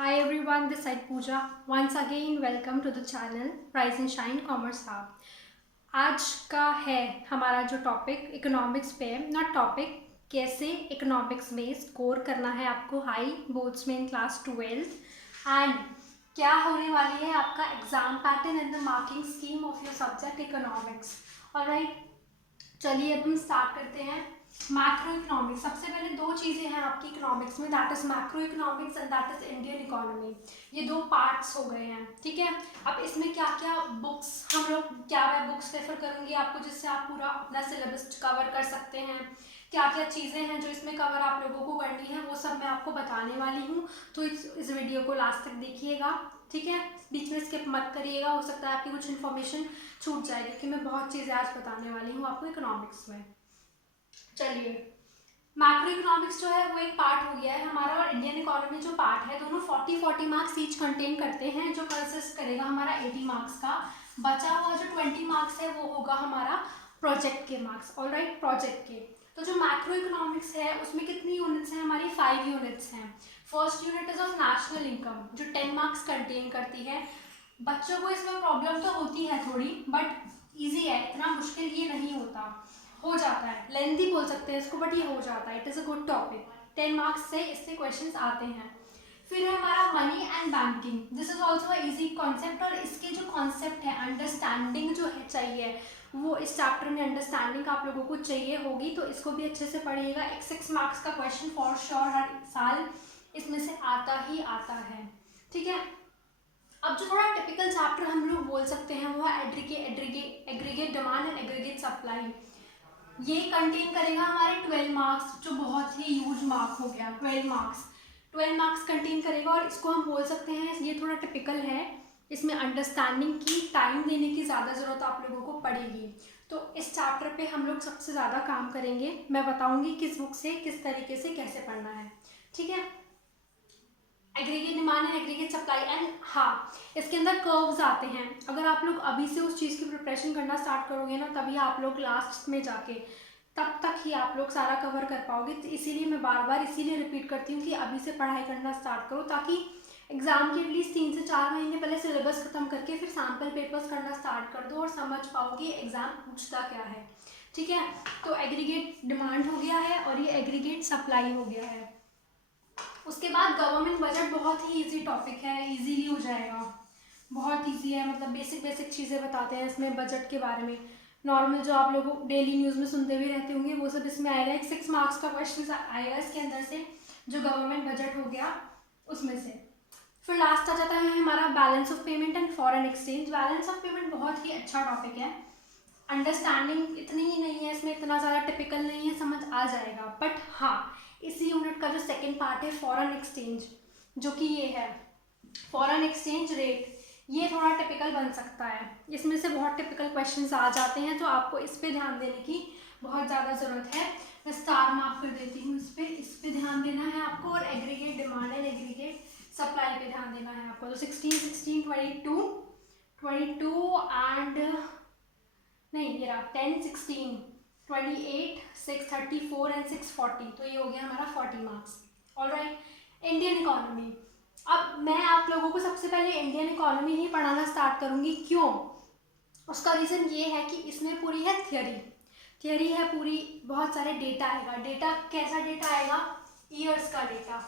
Hi everyone, this side Pooja. Once again, welcome to the channel Rise and Shine Commerce Hub. आज का है हमारा जो topic economics पे है, नॉट टॉपिक, कैसे इकोनॉमिक्स में स्कोर करना है आपको हाई बोर्ड्स में इन क्लास 12th एंड क्या होने वाली है आपका exam pattern and the marking scheme of your subject economics. Alright, चलिए अब हम स्टार्ट करते हैं। मैक्रो इकोनॉमिक्स, सबसे पहले दो चीज़ें हैं आपकी इकोनॉमिक्स में, that is macro economics and that is Indian economy. ये दो पार्ट्स हो गए हैं, ठीक है। अब इसमें क्या क्या बुक्स हम लोग, क्या मैं बुक्स रेफर करूँगी आपको जिससे आप पूरा अपना सिलेबस कवर कर सकते हैं, क्या क्या चीज़ें हैं जो इसमें कवर आप लोगों को करनी है, वो सब मैं आपको बताने वाली हूँ। तो इस वीडियो को लास्ट तक देखिएगा, ठीक है। बीच में स्किप मत करिएगा, हो सकता है आपकी कुछ इन्फॉर्मेशन छूट जाए क्योंकि मैं बहुत चीज़ें आज बताने वाली हूँ आपको इकोनॉमिक्स में। चलिए, मैक्रो इकोनॉमिक्स जो है वो एक पार्ट हो गया है हमारा, और इंडियन इकोनॉमी जो पार्ट है, दोनों 40 मार्क्स ईच कंटेन करते हैं, जो कंसिस्ट करेगा हमारा 80 मार्क्स का। बचा हुआ जो 20 मार्क्स है वो होगा हमारा प्रोजेक्ट के मार्क्स। ऑलराइट, प्रोजेक्ट के। तो जो मैक्रो इकोनॉमिक्स है उसमें कितनी यूनिट्स हैं हमारी? 5 यूनिट्स हैं। First unit is of national income जो 10 मार्क्स कंटेन करती है। बच्चों को इसमें प्रॉब्लम तो होती है थोड़ी, बट ईजी है, इतना मुश्किल ये नहीं होता, हो जाता है, लेंथी बोल सकते हैं इसको, बट ये हो जाता है। It is a good topic. 10 marks से इससे क्वेश्चंस आते हैं। फिर है हमारा money and banking, this is also easy concept, और इसके जो कॉन्सेप्ट है, अंडरस्टैंडिंग जो है चाहिए, वो इस चैप्टर में अंडरस्टैंडिंग आप लोगों को चाहिए होगी, तो इसको भी अच्छे से पढ़िएगा। एक 6 मार्क्स का क्वेश्चन फॉर श्योर हर साल इसमें से आता ही आता है, ठीक है। अब जो थोड़ा टिपिकल चैप्टर हम लोग बोल सकते हैं वो है aggregate demand and aggregate supply. ये कंटेन करेगा हमारे 12 मार्क्स, जो बहुत ही ह्यूज मार्क हो गया। 12 मार्क्स कंटेन करेगा, और इसको हम बोल सकते हैं ये थोड़ा टिपिकल है, इसमें अंडरस्टैंडिंग की, टाइम देने की ज़्यादा ज़रूरत आप लोगों को पड़ेगी। तो इस चैप्टर पे हम लोग सबसे ज़्यादा काम करेंगे। मैं बताऊंगी किस बुक से किस तरीके से कैसे पढ़ना है, ठीक है। Aggregate demand and aggregate supply and, हाँ, इसके अंदर कर्व्स आते हैं। अगर आप लोग अभी से उस चीज़ की प्रिपरेशन करना स्टार्ट करोगे ना, तभी आप लोग लास्ट में जाके, तब तक ही आप लोग सारा कवर कर पाओगे। तो इसीलिए मैं बार बार इसीलिए रिपीट करती हूँ कि अभी से पढ़ाई करना स्टार्ट करो, ताकि एग्जाम के एटलीस्ट 3 से 4 महीने पहले सिलेबस खत्म करके फिर सैम्पल पेपर्स करना स्टार्ट कर दो और समझ पाओ कि एग्जाम पूछता क्या है, ठीक है। तो एग्रीगेट डिमांड हो गया है और ये एग्रीगेट सप्लाई हो गया है। उसके बाद गवर्नमेंट बजट, बहुत ही इजी टॉपिक है, इजीली हो जाएगा, बहुत इजी है। मतलब बेसिक बेसिक चीज़ें बताते हैं इसमें बजट के बारे में, नॉर्मल जो आप लोग डेली न्यूज़ में सुनते भी रहते होंगे वो सब इसमें आएगा। एक 6 मार्क्स का क्वेश्चन आएगा इसके अंदर से, जो गवर्नमेंट बजट हो गया उसमें से। फिर लास्ट आ जाता है हमारा balance of payment and foreign exchange. Balance of payment बहुत ही अच्छा टॉपिक है, अंडरस्टैंडिंग इतनी ही नहीं है इसमें, इतना ज़्यादा टिपिकल नहीं है, समझ आ जाएगा। बट हाँ, इसी यूनिट का जो सेकेंड पार्ट है फॉरेन एक्सचेंज, जो कि ये है फॉरेन एक्सचेंज रेट, ये थोड़ा टिपिकल बन सकता है। इसमें से बहुत टिपिकल क्वेश्चंस आ जाते हैं, तो आपको इस पे ध्यान देने की बहुत ज़्यादा ज़रूरत है। मैं स्टार मार्क कर देती हूँ इस पे ध्यान देना है आपको, और aggregate demand and aggregate supply पे ध्यान देना है आपको। तो 16, 22 एंड नहीं, ये रहा 10, 16, 28, 634 एंड 640, तो ये हो गया हमारा 40 मार्क्स। Alright, Indian economy. अब मैं आप लोगों को सबसे पहले इंडियन इकोनॉमी ही पढ़ाना स्टार्ट करूंगी। क्यों? उसका रीज़न ये है कि इसमें पूरी है थियरी है पूरी, बहुत सारे डेटा आएगा। डेटा कैसा डेटा आएगा? ईयर्स का डेटा,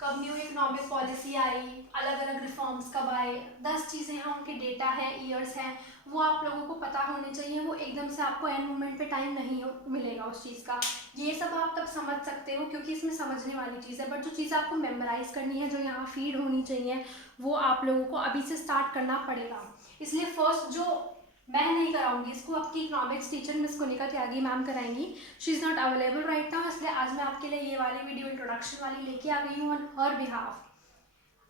कब न्यू इकोनॉमिक पॉलिसी आई, अलग अलग रिफॉर्म्स कब आए, 10 चीज़ें हैं, उनके डेटा है, ईयर्स हैं, वो आप लोगों को पता होने चाहिए। वो एकदम से आपको एंड मोमेंट पे टाइम नहीं मिलेगा उस चीज़ का। ये सब आप तब समझ सकते हो क्योंकि इसमें समझने वाली चीज़ है, बट जो चीज़ आपको मेमोराइज करनी है, जो यहाँ फीड होनी चाहिए, वो आप लोगों को अभी से स्टार्ट करना पड़ेगा। इसलिए फर्स्ट जो मैं नहीं कराऊंगी इसको, आपकी economics teacher miss Konika Tyagi ma'am कराएंगी। She is not available right now, इसलिए आज मैं आपके लिए ये वाली वीडियो इंट्रोडक्शन वाली लेके आ गई हूँ on her behalf.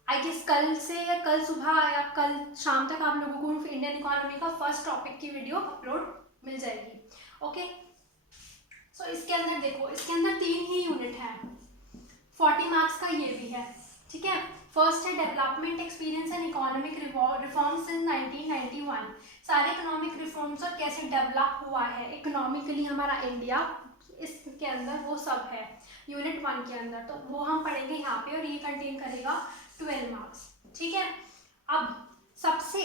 I guess कल से या कल सुबह या कल शाम तक आप लोगों को इंडियन इकोनॉमी का फर्स्ट टॉपिक की वीडियो अपलोड मिल जाएगी। ओके, सो इसके अंदर देखो, इसके अंदर 3 ही यूनिट है, 40 मार्क्स का ये भी है, ठीक है। फर्स्ट है development experience and economic reforms in 1991। सारे इकोनॉमिक रिफॉर्म्स और कैसे डेवलप हुआ है इकोनॉमिकली हमारा इंडिया, इसके अंदर वो सब है यूनिट 1 के अंदर, तो वो हम पढ़ेंगे यहाँ पे। और ये कंटेन करेगा 12 मार्क्स। ठीक है, अब सबसे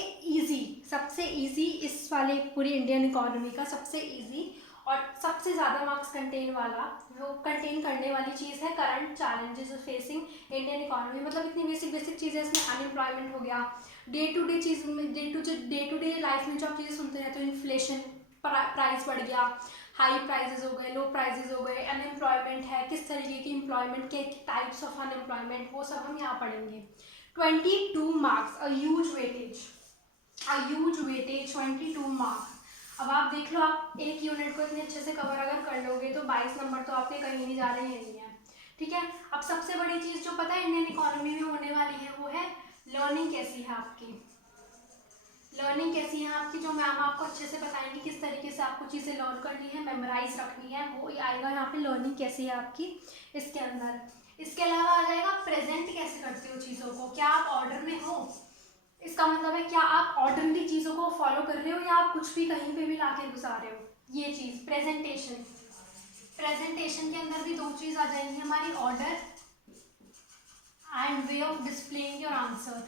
इजी इस वाले पूरी इंडियन इकोनॉमी का सबसे इजी और सबसे ज़्यादा मार्क्स कंटेन करने वाली चीज़ है current challenges facing Indian economy. मतलब इतनी बेसिक चीज़ें इसमें, अनएम्प्लॉयमेंट हो गया, डे टू डे चीज़ में, डे टू डे लाइफ में जो आप चीज़ें सुनते रहते हो, इन्फ्लेशन, प्राइस बढ़ गया, हाई प्राइजेस हो गए, लो प्राइजेस हो गए, अनएम्प्लॉयमेंट है, किस तरीके की एम्प्लॉयमेंट के टाइप्स ऑफ अनएम्प्लॉयमेंट, वो सब हम यहाँ पढ़ेंगे। 22 marks, a huge weightage 22 marks. अब आप देख लो, आप एक यूनिट को इतने अच्छे से कवर अगर कर लोगे तो 22 नंबर तो आपके कहीं नहीं जा रहे हैं, नहीं है। ठीक है, अब सबसे बड़ी चीज़ जो पता है इंडियन इकोनॉमी में होने वाली है वो है लर्निंग कैसी है आपकी। लर्निंग कैसी है आपकी, जो मैम आपको अच्छे से बताएंगी किस तरीके से आपको चीज़ें लर्न करनी है, मेमोराइज रखनी है, वो आएगा यहाँ पे लर्निंग कैसी है आपकी इसके अंदर। इसके अलावा आ जाएगा प्रेजेंट कैसे करते हो चीज़ों को, क्या आप ऑर्डर में हो, इसका मतलब है क्या आप ऑर्डरली चीज़ों को फॉलो कर रहे हो या आप कुछ भी कहीं पे भी ला के घुसा रहे हो, ये चीज़ प्रेजेंटेशन। प्रेजेंटेशन के अंदर भी दो चीज़ आ जाएंगी हमारी, order and way of displaying your answer.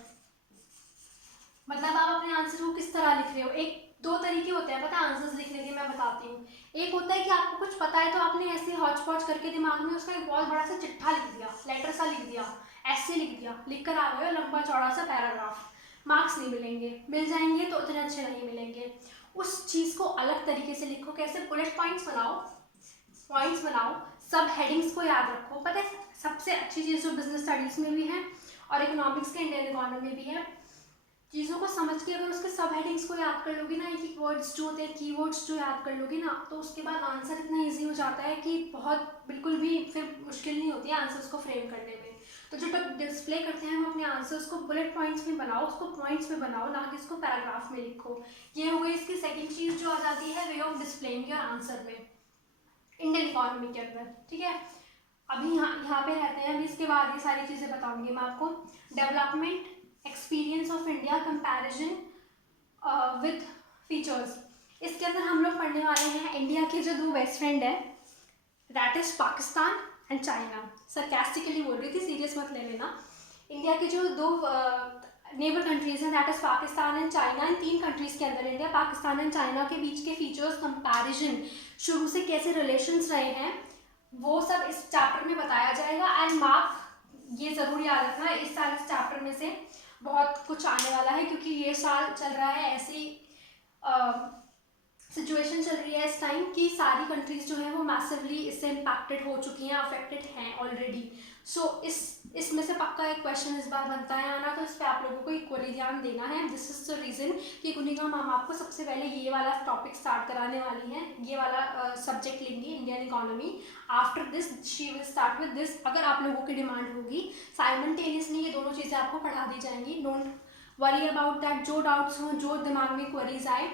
मतलब आप अपने आंसर को किस तरह लिख रहे हो। एक दो तरीके होते हैं पता है आंसर्स लिखने के, मैं बताती हूँ। एक होता है कि आपको कुछ पता है तो आपने ऐसे हौच पौच करके दिमाग में उसका एक बहुत बड़ा सा चिट्ठा लिख दिया, लेटर सा लिख दिया, ऐसे लिख दिया, लिख कर आ गए हो लंबा चौड़ा सा पैराग्राफ, मार्क्स नहीं मिलेंगे, मिल जाएंगे तो उतने अच्छे नहीं मिलेंगे। उस चीज़ को अलग तरीके से लिखो, कैसे, बुलेट पॉइंट्स बनाओ, सब हेडिंग्स को याद रखो। पता है सबसे अच्छी चीज़ जो बिजनेस स्टडीज़ में भी है और इकोनॉमिक्स के इंडियन इकोनॉमी में भी है, चीज़ों को समझ के अगर उसके सब हेडिंग्स को याद कर लोगी ना, एक वर्ड्स जो होते हैं कीवर्ड्स जो याद कर लोगी ना, तो उसके बाद आंसर इतना इजी हो जाता है कि बहुत बिल्कुल भी फिर मुश्किल नहीं होती है आंसर्स को फ्रेम करने में। तो जो तक डिस्प्ले करते हैं हम अपने आंसर्स को बुलेट पॉइंट्स में बनाओ, उसको पॉइंट्स में बनाओ, ना कि इसको पैराग्राफ में लिखो। ये हो गई इसकी सेकेंड चीज़ जो आ जाती है way of displaying your answer में इंडियन इकोनॉमी के अंदर। ठीक है, अभी यहाँ पे रहते हैं, अभी इसके बाद ये सारी चीज़ें बताऊंगी मैं आपको। Development experience of India comparison with features. इसके अंदर हम लोग पढ़ने वाले हैं इंडिया के जो दो बेस्ट फ्रेंड है, that is Pakistan and China. Sarcastically बोल रही थी, सीरियस मत ले लेना। इंडिया के जो दो नेबर कंट्रीज हैं, that is Pakistan and China. इन तीन कंट्रीज के अंदर इंडिया, पाकिस्तान एंड चाइना के बीच के फीचर्स, कंपैरिजन, शुरू से कैसे रिलेशंस रहे हैं, वो सब इस चैप्टर में बताया जाएगा। एंड मार्क ये ज़रूर याद रखना, इस साल इस चैप्टर में से बहुत कुछ आने वाला है, क्योंकि ये साल चल रहा है ऐसी सिचुएशन चल रही है इस टाइम कि सारी कंट्रीज जो है वो मैसिवली इससे इम्पैक्टेड हो चुकी हैं, अफेक्टेड हैं ऑलरेडी। सो इसमें से पक्का एक क्वेश्चन इस बार बनता है आना, तो इस पर आप लोगों को इक्वली ध्यान देना है। दिस इज द रीज़न कि कुनिका मैम आपको सबसे पहले ये वाला टॉपिक स्टार्ट कराने वाली हैं, ये वाला सब्जेक्ट लेंगी Indian economy. After this she will start with this. अगर आप लोगों की डिमांड होगी साइमल्टेनियसली ये दोनों चीज़ें आपको पढ़ा दी जाएंगी। डोंट वरी अबाउट दैट, जो डाउट्स हों, जो दिमाग में क्वेरीज आए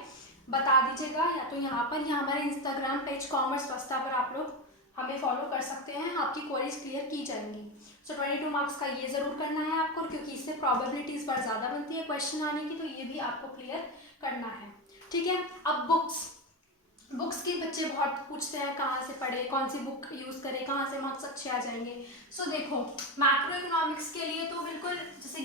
बता दीजिएगा, या तो यहाँ पर या हमारे इंस्टाग्राम पेज कॉमर्स बस्ता पर आप लोग हमें फॉलो कर सकते हैं, आपकी क्वेरीज क्लियर की जाएंगी। सो 22 मार्क्स का ये ज़रूर करना है आपको, क्योंकि इससे प्रॉबिलिटीज़ बहुत ज़्यादा बनती है क्वेश्चन आने की, तो ये भी आपको क्लियर करना है। ठीक है, अब बुक्स के बच्चे बहुत पूछते हैं कहाँ से पढ़े, कौन सी बुक यूज़ करें, कहाँ से मार्क्स अच्छे आ जाएंगे। सो देखो, मैक्रो इकोनॉमिक्स के लिए तो बिल्कुल जैसे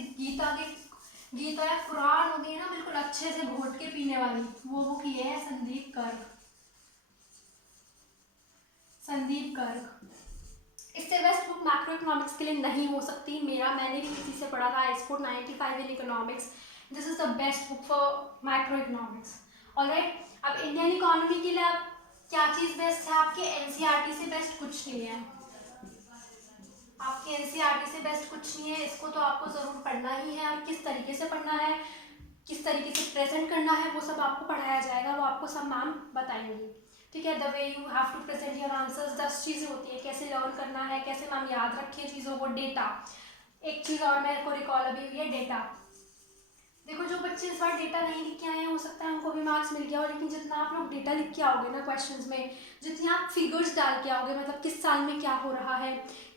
गीता या कुरान होती है ना, बिल्कुल अच्छे से घोट के पीने वाली, वो बुक ये है संदीप गर्ग। इससे बेस्ट बुक मैक्रो इकोनॉमिक्स के लिए नहीं हो सकती। मैंने भी किसी से पढ़ा था, I score 95 in economics. This is the best book for macro economics. Alright, अब इंडियन इकोनॉमी के लिए अब क्या चीज़ बेस्ट है आपके, एनसीईआरटी से बेस्ट कुछ नहीं है। आपके एनसीईआरटी से बेस्ट कुछ नहीं है, इसको तो आपको ज़रूर पढ़ना ही है। और किस तरीके से पढ़ना है, किस तरीके से प्रेजेंट करना है, वो सब आपको पढ़ाया जाएगा, वो आपको सब मैम बताएंगी। ठीक है, the way you have to present your answers, 10 चीज़ें होती है, कैसे लर्न करना है, कैसे मैम याद रखें चीज़ों को, डेटा। एक चीज़ और मेरे को रिकॉल अभी हुई है, डेटा। देखो, जो बच्चे इस बार डेटा नहीं लिख के आए हैं, हो सकता है उनको भी मार्क्स मिल गया हो, लेकिन जितना आप लोग डेटा लिख के आओगे ना क्वेश्चंस में, जितनी आप फिगर्स डाल के आओगे, मतलब किस साल में क्या हो रहा है,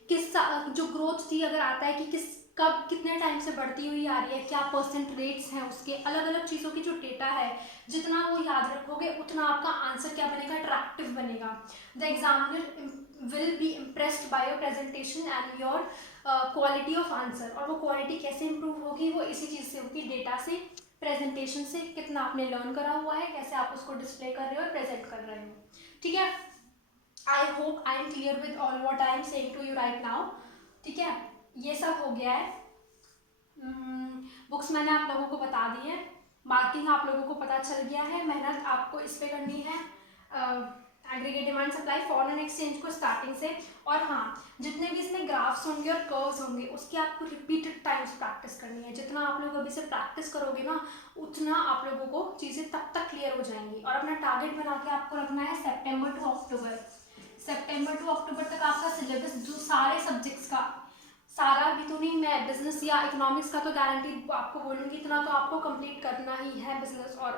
जो ग्रोथ थी अगर आता है कि कब कितने टाइम से बढ़ती हुई आ रही है, क्या परसेंट रेट्स हैं उसके, अलग अलग चीज़ों की जो डेटा है, जितना वो याद रखोगे उतना आपका आंसर क्या बनेगा, अट्रैक्टिव बनेगा। The examiner will be impressed by your presentation and your quality of answer. और वो क्वालिटी कैसे इंप्रूव होगी, वो इसी चीज़ से होगी, डेटा से, प्रेजेंटेशन से, कितना आपने लर्न करा हुआ है, कैसे आप उसको डिस्प्ले कर रहे हो और प्रेजेंट कर रहे हो। ठीक है, I hope I am clear with all what I am saying to you right now. ठीक है, ये सब हो गया है। बुक्स मैंने आप लोगों को बता दी है, मार्किंग आप लोगों को पता चल गया है, मेहनत आपको इस पे करनी है, aggregate demand supply foreign exchange को स्टार्टिंग से। और हाँ, जितने भी इसमें ग्राफ्स होंगे और कर्व्स होंगे उसकी आपको रिपीटेड टाइम्स प्रैक्टिस करनी है। जितना आप लोग अभी से प्रैक्टिस करोगे ना, उतना आप लोगों को चीज़ें तब तक क्लियर हो जाएंगी। और अपना टारगेट बना के आपको रखना है सेप्टेम्बर टू अक्टूबर तक आपका सिलेबस जो सारे सब्जेक्ट्स का, सारा भी तो नहीं, मैं बिजनेस या इकोनॉमिक्स का तो गारंटी आपको बोलूँगी, इतना तो आपको कंप्लीट करना ही है बिजनेस और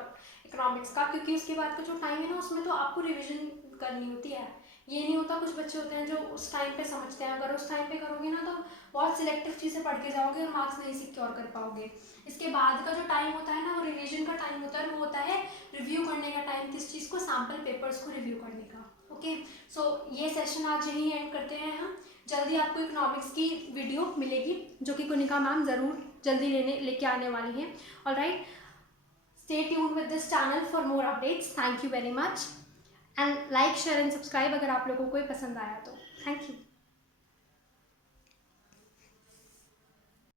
इकोनॉमिक्स का, क्योंकि उसके बाद का जो टाइम है ना उसमें तो आपको रिवीजन करनी होती है। ये नहीं होता, कुछ बच्चे होते हैं जो उस टाइम पे समझते हैं, अगर उस टाइम पे करोगे ना तो बहुत सिलेक्टिव चीज़ें पढ़ के जाओगे और मार्क्स नहीं सिक्योर कर पाओगे। इसके बाद का जो टाइम होता है ना, वो रिवीजन का टाइम होता है, वो होता है रिव्यू करने का टाइम, किस चीज़ को, सैम्पल पेपर्स को रिव्यू करने का। ओके, सो ये सेशन आज यहीं एंड करते हैं हम। जल्दी आपको इकोनॉमिक्स की वीडियो मिलेगी जो कि कुनिका मैम ज़रूर जल्दी लेके आने वाली हैं। Alright, stay tuned with this channel for more updates. Thank you very much and like share and subscribe अगर आप लोगों को ये पसंद आया तो। Thank you.